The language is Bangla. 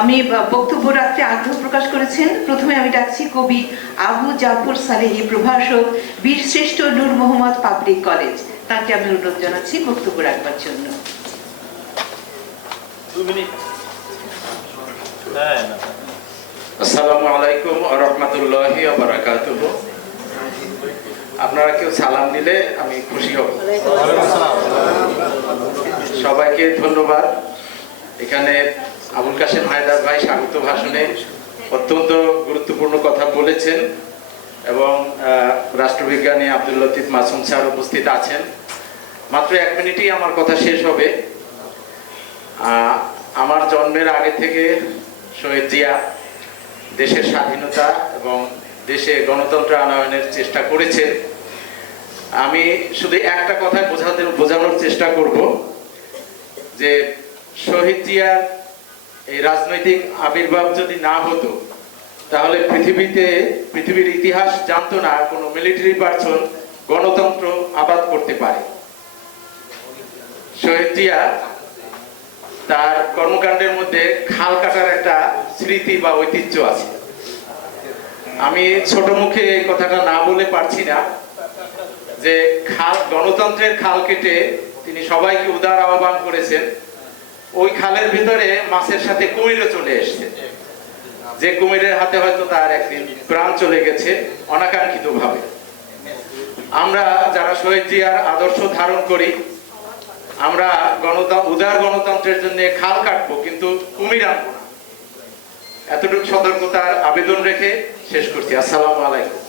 আমি বক্তব্য রাখতে আগ্রহ প্রকাশ করেছেন। প্রথমে আমি ডাকছি কবি আবু জাফর সালেহী, প্রভাষক, বীরশ্রেষ্ঠ নূর মোহাম্মদ পাবলিক কলেজ। তাকে আমি অনুরোধ জানাচ্ছি বক্তব্য রাখবার জন্য। আসসালামু আলাইকুম ওয়া রাহমাতুল্লাহি ওয়া বারাকাতুহু। আপনারা কেউ সালাম দিলে আমি খুশি হব। সবাইকে ধন্যবাদ। এখানে আবুল কাশেম হায়দার ভাই স্বাগত ভাষণে অত্যন্ত গুরুত্বপূর্ণ কথা বলেছেন এবং রাষ্ট্রবিজ্ঞানী আব্দুল লতিফ মাসুম স্যার উপস্থিত আছেন। মাত্র 1 মিনিটই আমার কথা শেষ হবে। আমার জন্মের আগে থেকে শহীদ জিয়া দেশের স্বাধীনতা এবং দেশে গণতন্ত্র আনয়নের চেষ্টা করেছেন। আমি শুধু একটা কথায় বোঝানোর চেষ্টা করব যে শহীদ জিয়ার এই রাজনৈতিক আবির্ভাব যদি না হতো তাহলে পৃথিবীর ইতিহাস জানতো না কোনো মিলিটারি পারসন গণতন্ত্র আবাদ করতে পারে। শহীদ জিয়া তার কর্মকাণ্ডের মধ্যে খাল কাটার একটা স্মৃতি বা ঐতিহ্য আছে। আমি ছোট মুখে এই কথাটা না বলে পারছি না যে গণতন্ত্রের খাল কেটে তিনি সবাইকে উদার আহ্বান করেছেন। ওই খালের ভিতরে মাছের সাথে কুমিরও চলে এসেছে, যে কুমিরের হাতে হয়তো তার একদিন প্রাণ চলে গেছে অনাকাঙ্ক্ষিত ভাবে। আমরা যারা শহীদ জিয়ার আদর্শ ধারণ করি, আমরা উদার গণতন্ত্রের জন্য খাল কাটবো, কিন্তু কুমির আনবো না। এতটুকু সতর্কতার আবেদন রেখে শেষ করছি। আসসালামু আলাইকুম।